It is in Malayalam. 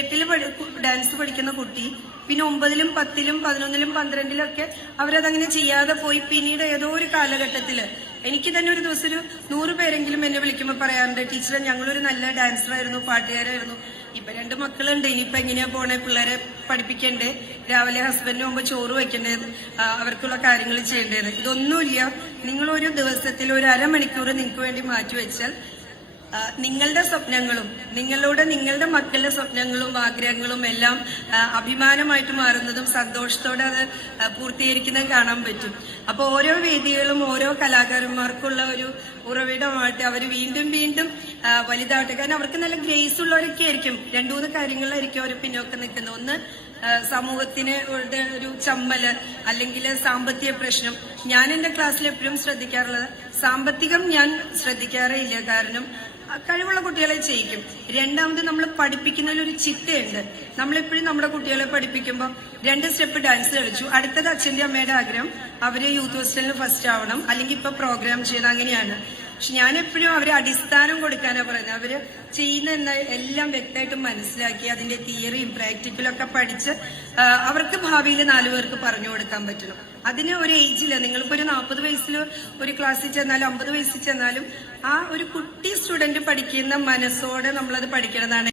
8ല് ഡാൻസ് പഠിക്കുന്ന കുട്ടി പിന്നെ 9ലും 10ലും 11ലും 12ലും ഒക്കെ അവരതങ്ങനെ ചെയ്യാതെ പോയി. പിന്നീട് ഏതോ ഒരു കാലഘട്ടത്തില് എനിക്ക് തന്നെ ഒരു ദിവസം ഒരു 100 പേരെങ്കിലും എന്നെ വിളിക്കുമ്പോൾ പറയാറുണ്ട്, ടീച്ചറെ ഞങ്ങളൊരു നല്ല ഡാൻസറായിരുന്നു, പാട്ടുകാരായിരുന്നു. ഇപ്പൊ 2 മക്കളുണ്ട്, ഇനിയിപ്പൊ എങ്ങനെയാ പോണേ, പിള്ളേരെ പഠിപ്പിക്കണ്ടേ, രാവിലെ ഹസ്ബൻഡിന് മുമ്പ് ചോറ് വെക്കേണ്ടത്, അവർക്കുള്ള കാര്യങ്ങൾ ചെയ്യേണ്ടത്. ഇതൊന്നുമില്ല. നിങ്ങളൊരു ദിവസത്തിൽ ഒരു അരമണിക്കൂർ നിങ്ങൾക്ക് വേണ്ടി മാറ്റിവെച്ചാൽ നിങ്ങളുടെ സ്വപ്നങ്ങളും നിങ്ങളുടെ മക്കളുടെ സ്വപ്നങ്ങളും ആഗ്രഹങ്ങളും എല്ലാം അഭിമാനമായിട്ട് മാറുന്നതും സന്തോഷത്തോടെ അത് പൂർത്തീകരിക്കുന്നതും കാണാൻ പറ്റും. അപ്പൊ ഓരോ വേദികളും ഓരോ കലാകാരന്മാർക്കുള്ള ഒരു ഉറവിടമായിട്ട് അവർ വീണ്ടും വീണ്ടും വലുതാവട്ടെ. കാരണം അവർക്ക് നല്ല ഗ്രേസ് ഉള്ളവരൊക്കെ ആയിരിക്കും. 2-3 കാര്യങ്ങളിലായിരിക്കും അവർ പിന്നോക്കം നിൽക്കുന്നത്. ഒന്ന്, സമൂഹത്തിന് ഒരു ചമ്മല് അല്ലെങ്കിൽ സാമ്പത്തിക പ്രശ്നം. ഞാൻ എന്റെ ക്ലാസ്സിൽ എപ്പോഴും ശ്രദ്ധിക്കാറുള്ളത് സാമ്പത്തികം ഞാൻ ശ്രദ്ധിക്കാറേ ഇല്ല. കാരണം കഴിവുള്ള കുട്ടികളെ ചെയ്യിക്കും. രണ്ടാമത് നമ്മൾ പഠിപ്പിക്കുന്നതിൽ ഒരു ചിട്ടയുണ്ട്. നമ്മളെപ്പോഴും നമ്മുടെ കുട്ടികളെ പഠിപ്പിക്കുമ്പോൾ 2 സ്റ്റെപ്പ് ഡാൻസ് കളിച്ചു, അടുത്തത് അച്ഛന്റെ അമ്മയുടെ ആഗ്രഹം അവര് യൂത്ത് ഹോസ്റ്റലിന് ഫസ്റ്റ് ആവണം, അല്ലെങ്കിൽ ഇപ്പൊ പ്രോഗ്രാം ചെയ്യണം, അങ്ങനെയാണ്. പക്ഷെ ഞാൻ എപ്പോഴും അവരെ അടിസ്ഥാനം കൊടുക്കാനാ പറയുന്നത്. അവര് ചെയ്യുന്ന എല്ലാം വ്യക്തമായിട്ട് മനസ്സിലാക്കി അതിന്റെ തിയറിയും പ്രാക്ടിക്കലും ഒക്കെ പഠിച്ച് അവർക്ക് ഭാവിയിൽ 4 പേർക്ക് പറഞ്ഞു കൊടുക്കാൻ പറ്റണം. അതിന് ഒരു ഏജില്ല. നിങ്ങളിപ്പോ ഒരു 40 വയസ്സിൽ ഒരു ക്ലാസ്സിൽ ചെന്നാലും 50 വയസ്സിൽ ചെന്നാലും ആ ഒരു കുട്ടി സ്റ്റുഡന്റ് പഠിക്കുന്ന മനസ്സോടെ നമ്മളത് പഠിക്കണമെന്നാണ്